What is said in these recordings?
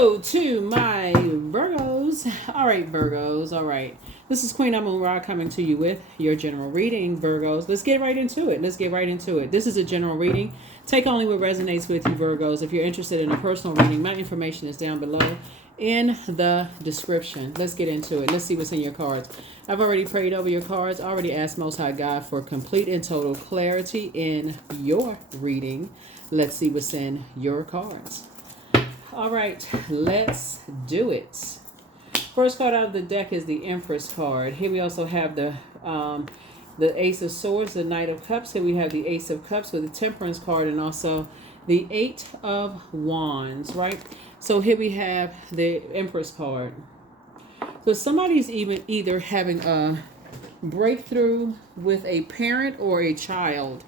Hello to my Virgos. All right, Virgos. All right. This is Queen Amun Ra coming to you with your general reading, Virgos. Let's get right into it. This is a general reading. Take only what resonates with you, Virgos. If you're interested in a personal reading, my information is down below in the description. Let's get into it. Let's see what's in your cards. I've already prayed over your cards, already asked Most High God for complete and total clarity in your reading. Let's see what's in your cards. All right, let's do it. First card out of the deck is the Empress card. Here we also have the Ace of Swords, the Knight of Cups. Here we have the Ace of Cups with the Temperance card and also the Eight of Wands, right? So here we have the Empress card. So somebody's either having a breakthrough with a parent or a child.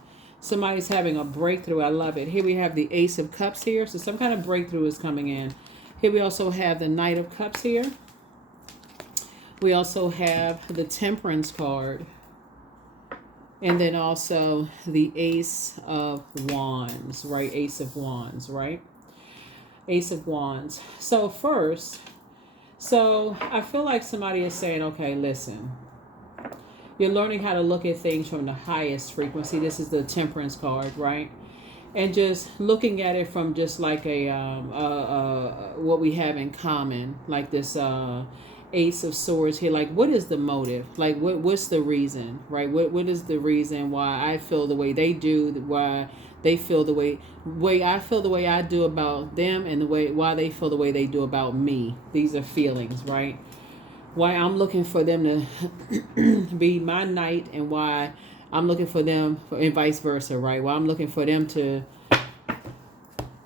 Somebody's having a breakthrough. I love it. Here we have the Ace of Cups here. So some kind of breakthrough is coming in. Here we also have the Knight of Cups here. We also have the Temperance card. And then also the Ace of Wands, right? Ace of Wands, right? Ace of Wands. So first, I feel like somebody is saying, okay, listen. You're learning how to look at things from the highest frequency. This is the Temperance card, right? And just looking at it from just like what we have in common, like this Ace of Swords here. Like, what is the motive? Like, what's the reason, right? What is the reason why I feel the way they do? Why they feel the way I feel the way I do about them, and why they feel the way they do about me. These are feelings, right? Why I'm looking for them to be my knight, and why I'm looking for them, and vice versa, right? Why I'm looking for them to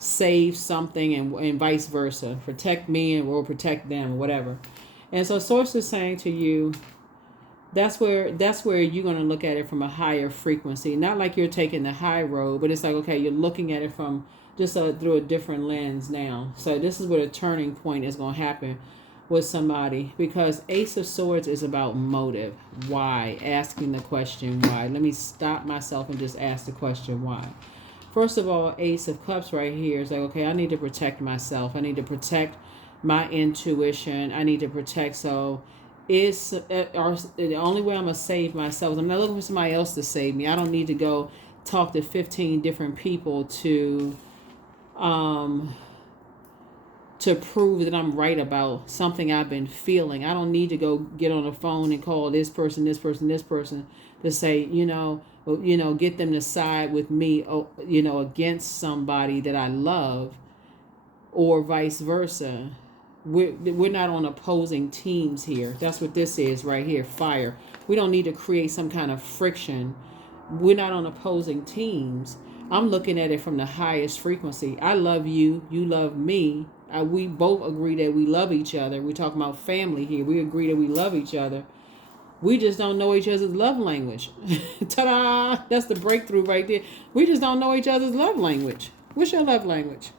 save something, and vice versa, protect me or protect them, or whatever. And so Source is saying to you, that's where you're going to look at it from a higher frequency. Not like you're taking the high road, but it's like, okay, you're looking at it from just through a different lens now. So this is where a turning point is going to happen with somebody, because Ace of Swords is about motive. Why? Asking the question why. Let me stop myself and just ask the question why. First of all, Ace of Cups right here is like, okay, I need to protect myself. I need to protect my intuition. I need to protect. So it's the only way I'm gonna save myself is I'm not looking for somebody else to save me. I don't need to go talk to 15 different people to prove that I'm right about something I've been feeling. I don't need to go get on the phone and call this person to say, get them to side with me, against somebody that I love, or vice versa. We're not on opposing teams here. That's what this is right here, fire. We don't need to create some kind of friction. We're not on opposing teams. I'm looking at it from the highest frequency. I love you. You love me. We both agree that we love each other. We're talking about family here. We agree that we love each other. We just don't know each other's love language. Ta-da! That's the breakthrough right there. We just don't know each other's love language. What's your love language?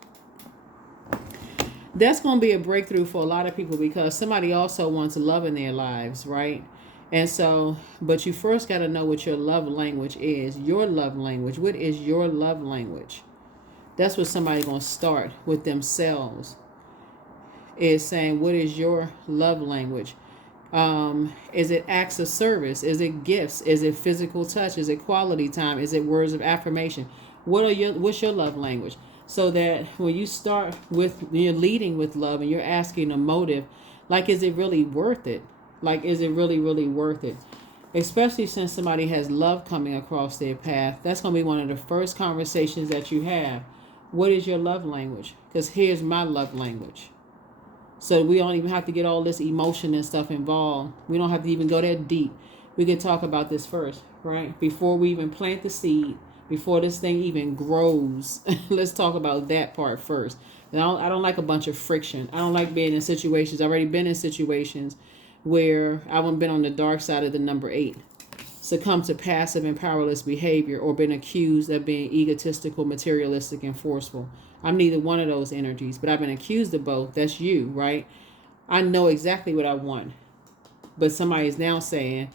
That's going to be a breakthrough for a lot of people, because somebody also wants love in their lives, right? And so, but you first got to know what your love language is. Your love language. What is your love language? That's what somebody's going to start with themselves, is saying, what is your love language? Is it acts of service? Is it gifts? Is it physical touch? Is it quality time? Is it words of affirmation? What's your love language? So that when you start with, you're leading with love and you're asking a motive, like, is it really worth it? Like, is it really, really worth it? Especially since somebody has love coming across their path. That's going to be one of the first conversations that you have. What is your love language? Because here's my love language. So we don't even have to get all this emotion and stuff involved. We don't have to even go that deep. We can talk about this first, right? Before we even plant the seed, before this thing even grows. Let's talk about that part first. And I don't like a bunch of friction. I don't like being in situations. I've already been in situations where I've been on the dark side of the number 8. Succumb to passive and powerless behavior, or been accused of being egotistical, materialistic, and forceful. I'm neither one of those energies, but I've been accused of both. That's you, right? I know exactly what I want. But somebody is now saying,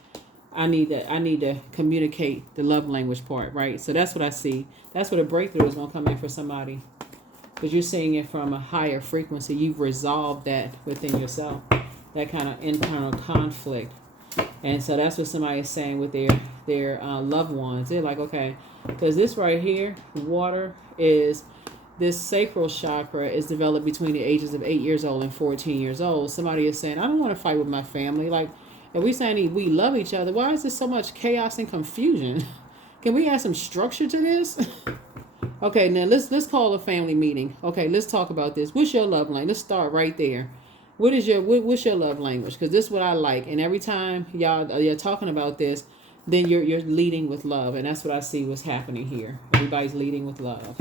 I need to communicate the love language part, right? So that's what I see. That's what a breakthrough is going to come in for somebody. because you're seeing it from a higher frequency. You've resolved that within yourself, that kind of internal conflict. And so that's what somebody is saying with their loved ones. They're like, okay, because this right here, water, is this sacral chakra is developed between the ages of 8 years old and 14 years old. Somebody is saying, I don't want to fight with my family. Like, if we saying we love each other, why is there so much chaos and confusion? Can we add some structure to this? Okay, now let's call a family meeting. Okay, let's talk about this. What's your love language? Let's start right there. What's your love language? Because this is what I like. And every time you're talking about this, then you're leading with love, and that's what I see was happening here. Everybody's leading with love.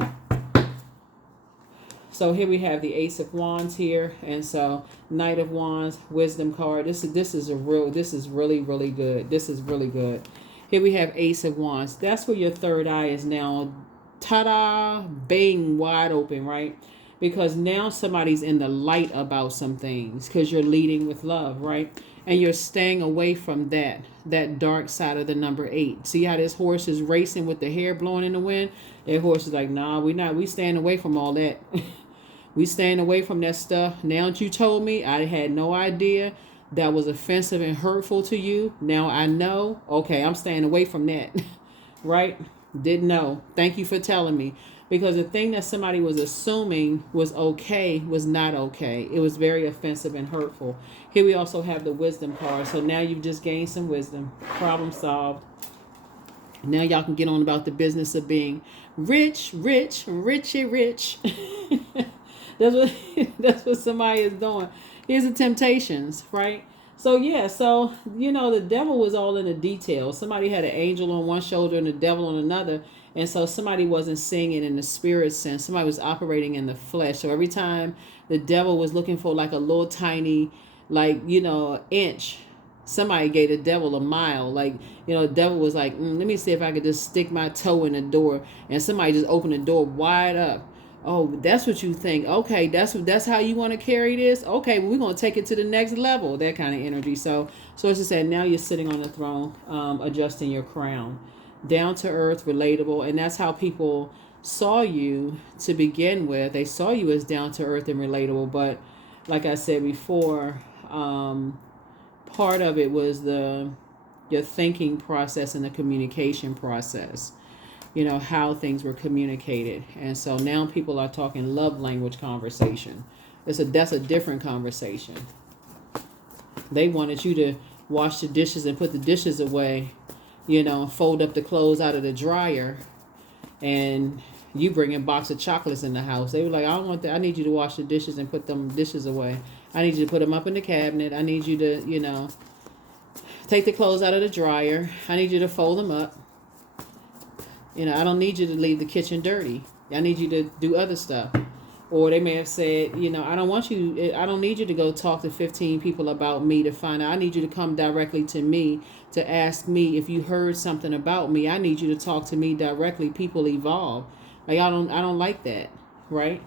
So here we have the Ace of Wands here, and so Knight of Wands, Wisdom card. This is really, really good. This is really good. Here we have Ace of Wands. That's where your third eye is now. Ta-da! Bang, wide open, right? Because now somebody's in the light about some things, because you're leading with love, right? And you're staying away from that dark side of the number 8. See how this horse is racing with the hair blowing in the wind? That horse is like, nah, we staying away from all that. We staying away from that stuff. Now that you told me, I had no idea that was offensive and hurtful to you. Now I know. Okay, I'm staying away from that. Right? Didn't know. Thank you for telling me. Because the thing that somebody was assuming was okay was not okay. It was very offensive and hurtful. Here we also have the Wisdom card. So now you've just gained some wisdom. Problem solved. Now y'all can get on about the business of being rich. That's what somebody is doing. Here's the temptations, right? So yeah, so the devil was all in the details. Somebody had an angel on one shoulder and the devil on another, and so somebody wasn't seeing it in the spirit sense. Somebody was operating in the flesh. So every time the devil was looking for like a little tiny, inch, somebody gave the devil a mile. The devil was like, let me see if I could just stick my toe in the door, and somebody just opened the door wide up. Oh, that's what you think. Okay, that's how you want to carry this. Okay, well, we're gonna take it to the next level. That kind of energy. So as I said, now you're sitting on the throne, adjusting your crown, down to earth, relatable, and that's how people saw you to begin with. They saw you as down to earth and relatable, but like I said before, part of it was your thinking process and the communication process. How things were communicated. And so now people are talking love language conversation. That's a different conversation. They wanted you to wash the dishes and put the dishes away, fold up the clothes out of the dryer, and you bring a box of chocolates in the house. They were like, I don't want that. I need you to wash the dishes and put them dishes away. I need you to put them up in the cabinet. I need you to, take the clothes out of the dryer. I need you to fold them up. I don't need you to leave the kitchen dirty. I need you to do other stuff. Or they may have said, I don't need you to go talk to 15 people about me to find out. I need you to come directly to me to ask me if you heard something about me. I need you to talk to me directly. People evolve. I don't like that, right?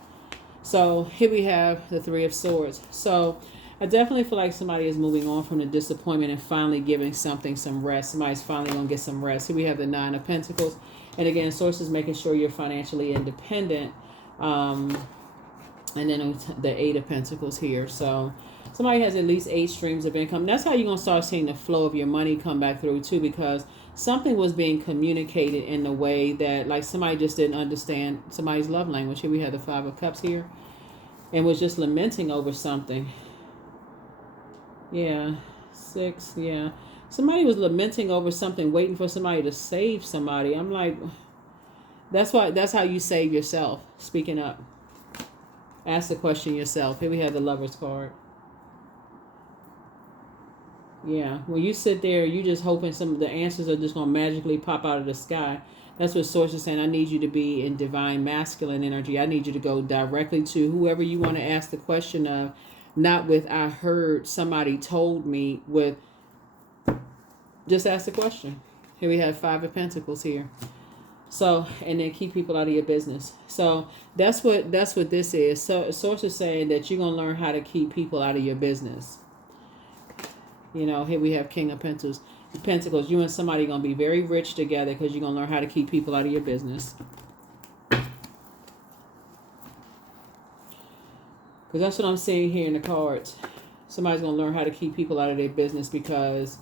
So here we have the Three of Swords. So I definitely feel like somebody is moving on from the disappointment and finally giving something some rest. Somebody's finally going to get some rest. Here we have the Nine of Pentacles. And again, sources making sure you're financially independent. And then the Eight of Pentacles here. So somebody has at least 8 streams of income. That's how you're going to start seeing the flow of your money come back through too, because something was being communicated in a way that like somebody just didn't understand somebody's love language. Here we have the Five of Cups here. And was just lamenting over something. Yeah. 6. Yeah. Somebody was lamenting over something, waiting for somebody to save somebody. I'm like, that's how you save yourself. Speaking up. Ask the question yourself. Here we have the Lover's card. Yeah. When you sit there, you just hoping some of the answers are just going to magically pop out of the sky. That's what Source is saying. I need you to be in divine masculine energy. I need you to go directly to whoever you want to ask the question of. Not with, I heard somebody told me, with just ask the question. Here we have Five of Pentacles here. So, and then keep people out of your business. So that's what this is. So Source is saying that you're going to learn how to keep people out of your business. Here we have King of Pentacles. You and somebody going to be very rich together because you're going to learn how to keep people out of your business. Because that's what I'm seeing here in the cards. Somebody's going to learn how to keep people out of their business because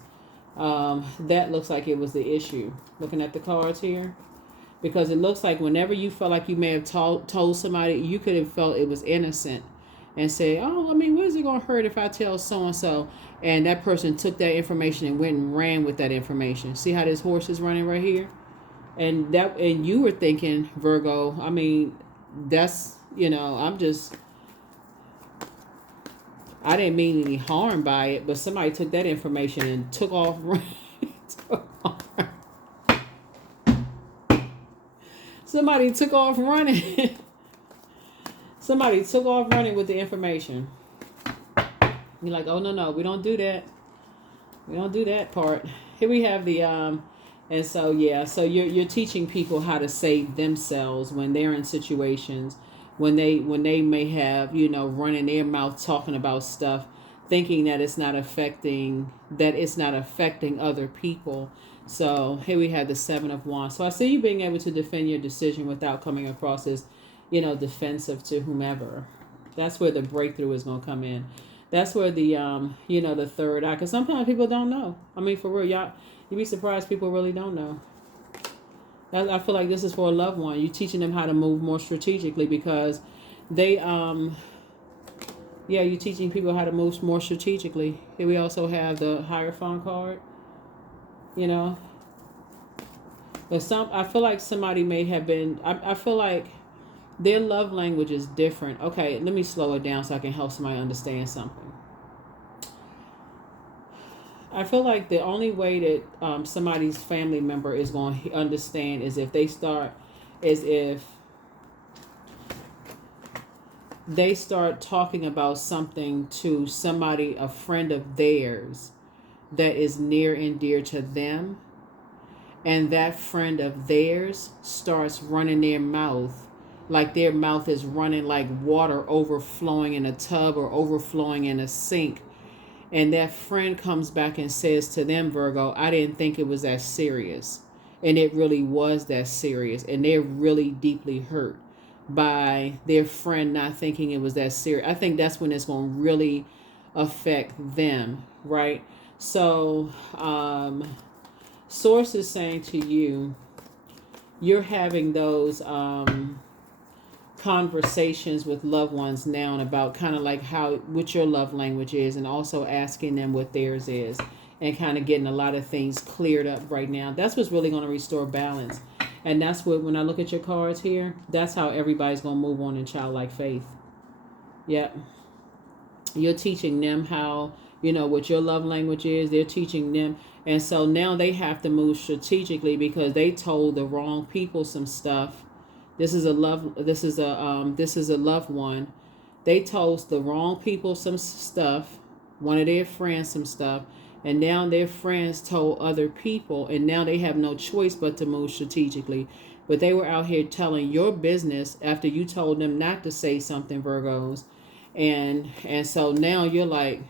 that looks like it was the issue. Looking at the cards here. Because it looks like whenever you felt like you may have told somebody, you could have felt it was innocent and say, oh, I mean, what is it going to hurt if I tell so-and-so? And that person took that information and went and ran with that information. See how this horse is running right here? And you were thinking, Virgo, I mean, that's, I didn't mean any harm by it, but somebody took that information and took off running. Somebody took off running. Somebody took off running with the information. You're like, oh, no, we don't do that. We don't do that part. Here we have the, and so, yeah, so you're teaching people how to save themselves when they're in situations, when they may have, running their mouth talking about stuff, thinking that it's not affecting other people. So here we have the 7 of Wands. So I see you being able to defend your decision without coming across as, defensive to whomever. That's where the breakthrough is going to come in. That's where the, the third eye. Because sometimes people don't know. I mean, for real, y'all, you'd be surprised people really don't know. I feel like this is for a loved one. You're teaching them how to move more strategically because they, you're teaching people how to move more strategically. Here we also have the Hierophant card. But I feel like somebody may have been, I feel like their love language is different. Okay, let me slow it down so I can help somebody understand something. I feel like the only way that somebody's family member is going to understand is if they start talking about something to somebody, a friend of theirs, that is near and dear to them, and that friend of theirs starts running their mouth like their mouth is running like water overflowing in a tub or overflowing in a sink, and that friend comes back and says to them, Virgo, I didn't think it was that serious, and it really was that serious, and they're really deeply hurt by their friend not thinking it was that serious. I think that's when it's going to really affect them, right? So, Source is saying to you, you're having those conversations with loved ones now about kind of like what your love language is, and also asking them what theirs is, and kind of getting a lot of things cleared up right now. That's what's really going to restore balance. And that's what, when I look at your cards here, that's how everybody's going to move on in childlike faith. Yep. You're teaching them how, what your love language is. They're teaching them. And so now they have to move strategically because they told the wrong people some stuff. This is a loved one. They told the wrong people some stuff, one of their friends some stuff, and now their friends told other people, and now they have no choice but to move strategically. But they were out here telling your business after you told them not to say something, Virgos. And so now you're like,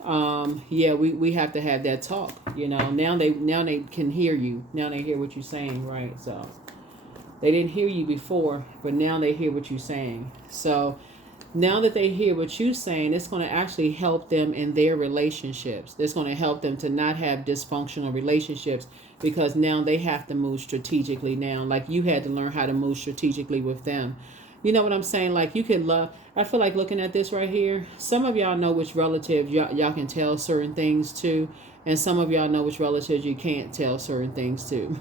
we have to have that talk. Now they can hear you. Now they hear what you're saying, right? So they didn't hear you before, but now they hear what you're saying. So now that they hear what you're saying, it's going to actually help them in their relationships. It's going to help them to not have dysfunctional relationships because now they have to move strategically now. Like you had to learn how to move strategically with them. You know what I'm saying? Like you can love. I feel like looking at this right here, some of y'all know which relatives y'all can tell certain things to, and some of y'all know which relatives you can't tell certain things to.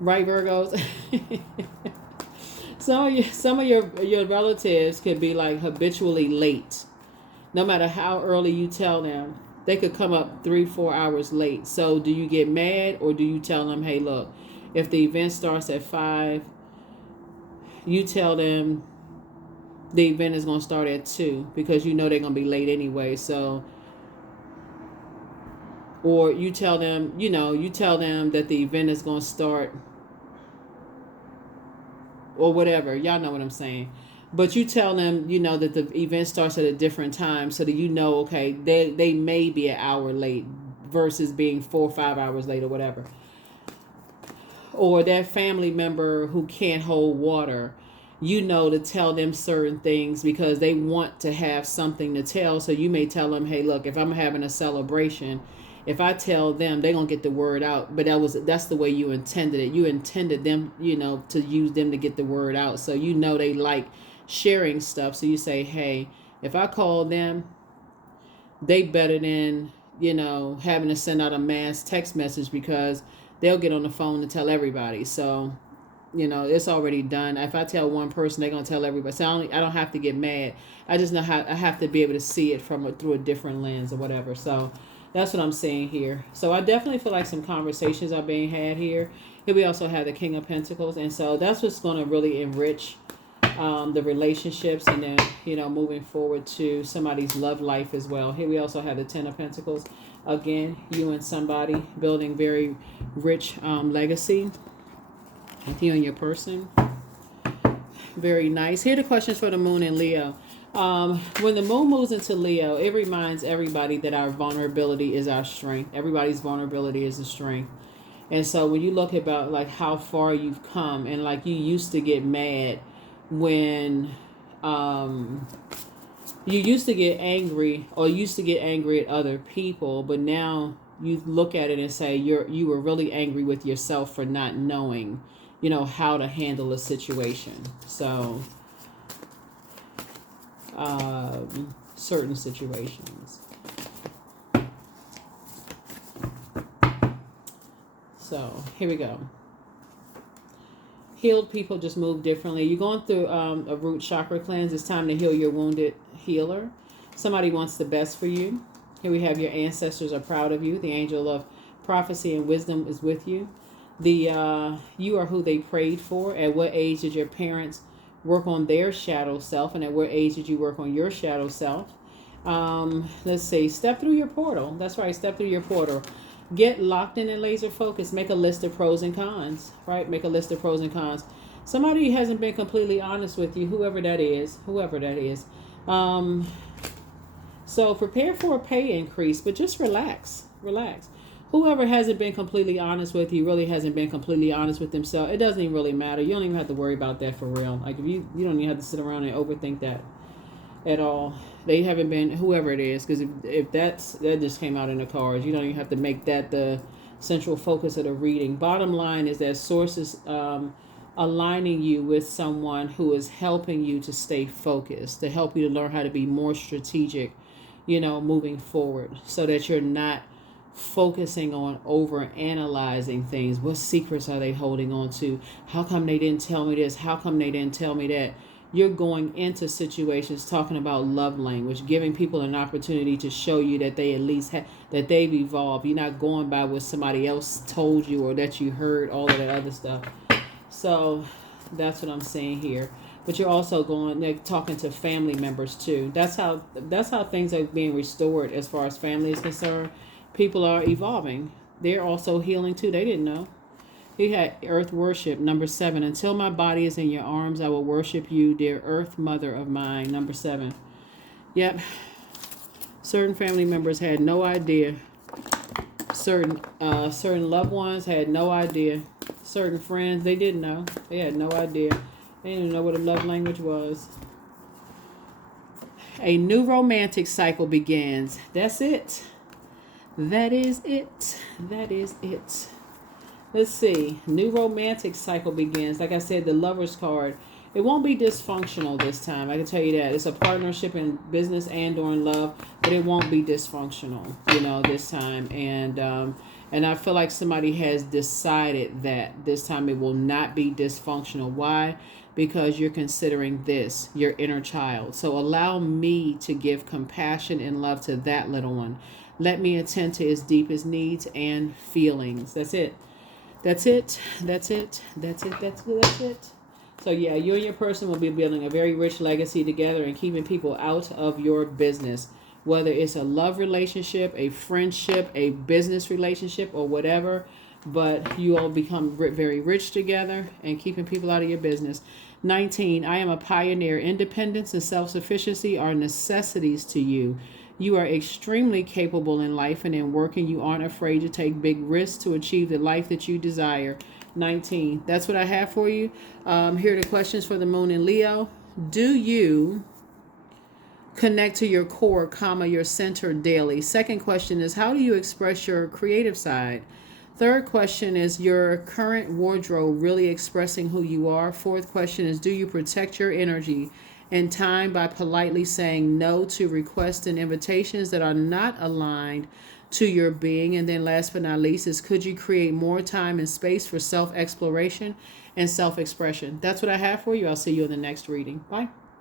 Right, Virgos? Some of your relatives could be like habitually late. No matter how early you tell them, they could come up 3-4 hours late. So do you get mad, or do you tell them, hey, look, if the event starts at 5, you tell them the event is going to start at 2 because you know they're going to be late anyway. So, or you tell them, that the event is going to start or whatever. Y'all know what I'm saying. But you tell them, that the event starts at a different time so that okay, they may be an hour late versus being 4 or 5 hours late or whatever. Or that family member who can't hold water you know, to tell them certain things because they want to have something to tell. So you may tell them, hey, look, if I'm having a celebration, if I tell them, they're gonna get the word out. But that's the way you intended it. You intended them, you know, to use them to get the word out. So you know they like sharing stuff. So you say, hey, if I call them, they better than, you know, having to send out a mass text message because they'll get on the phone to tell everybody. So, you know, it's already done. If I tell one person, they're gonna tell everybody. So I don't have to get mad. I just know how I have to be able to see it through a different lens or whatever. So that's what I'm saying here. So I definitely feel like some conversations are being had here. Here we also have the King of Pentacles, and so that's what's going to really enrich the relationships, and then, you know, moving forward to somebody's love life as well. Here we also have the Ten of Pentacles. Again, you and somebody building very rich legacy. You and your person. Very nice. Here are the questions for the moon in Leo. When the moon moves into Leo, it reminds everybody that our vulnerability is our strength. Everybody's vulnerability is a strength. And so when you look about like how far you've come, and like you used to get mad when you used to get angry, or used to get angry at other people, but now you look at it and say you were really angry with yourself for not knowing, you know, how to handle a situation. So certain situations. So here we go. Healed people just move differently. You're going through a root chakra cleanse. It's time to heal your wounded healer. Somebody wants the best for you. Here we have your ancestors are proud of you. The angel of prophecy and wisdom is with you. You are who they prayed for. At what age did your parents work on their shadow self, and at what age did you work on your shadow self? Let's see. Step through your portal. That's right. Step through your portal. Get locked in and laser focused. Make a list of pros and cons, right? Make a list of pros and cons. Somebody hasn't been completely honest with you, whoever that is. So prepare for a pay increase, but just relax. Whoever hasn't been completely honest with you really hasn't been completely honest with themselves. It doesn't even really matter. You don't even have to worry about that for real. Like if you don't even have to sit around and overthink that at all. They haven't been, whoever it is, because if that just came out in the cards, you don't even have to make that the central focus of the reading. Bottom line is that source is aligning you with someone who is helping you to stay focused, to help you to learn how to be more strategic, you know, moving forward, so that you're not focusing on over analyzing things. What secrets are they holding on to? How come they didn't tell me this? How come they didn't tell me that? You're going into situations talking about love language, giving people an opportunity to show you that they at least that they've evolved. You're not going by what somebody else told you or that you heard, all of that other stuff. So that's what I'm saying here. But you're also talking to family members too. That's how things are being restored as far as family is concerned. People are evolving. They're also healing too. They didn't know. He had earth worship, number 7. Until my body is in your arms, I will worship you, dear earth mother of mine, number 7. Yep. Certain family members had no idea. Certain loved ones had no idea. Certain friends, they didn't know. They had no idea. They didn't know what a love language was. A new romantic cycle begins. That's it. That is it. Let's see. New romantic cycle begins. Like I said, the Lover's card. It won't be dysfunctional this time. I can tell you that. It's a partnership in business and or in love, but it won't be dysfunctional, you know, this time. And I feel like somebody has decided that this time it will not be dysfunctional. Why? Because you're considering this, your inner child. So allow me to give compassion and love to that little one. Let me attend to his deepest needs and feelings. That's it. So yeah, you and your person will be building a very rich legacy together and keeping people out of your business. Whether it's a love relationship, a friendship, a business relationship, or whatever. But you all become very rich together and keeping people out of your business. 19, I am a pioneer. Independence and self-sufficiency are necessities to you. You are extremely capable in life and in working. You aren't afraid to take big risks to achieve the life that you desire. 19. That's what I have for you. Here are the questions for the moon in Leo. Do you connect to your core, your center daily? Second question is, how do you express your creative side? Third question is, your current wardrobe really expressing who you are? Fourth question is, do you protect your energy and time by politely saying no to requests and invitations that are not aligned to your being? And then last but not least is, could you create more time and space for self-exploration and self-expression? That's what I have for you. I'll see you in the next reading. Bye.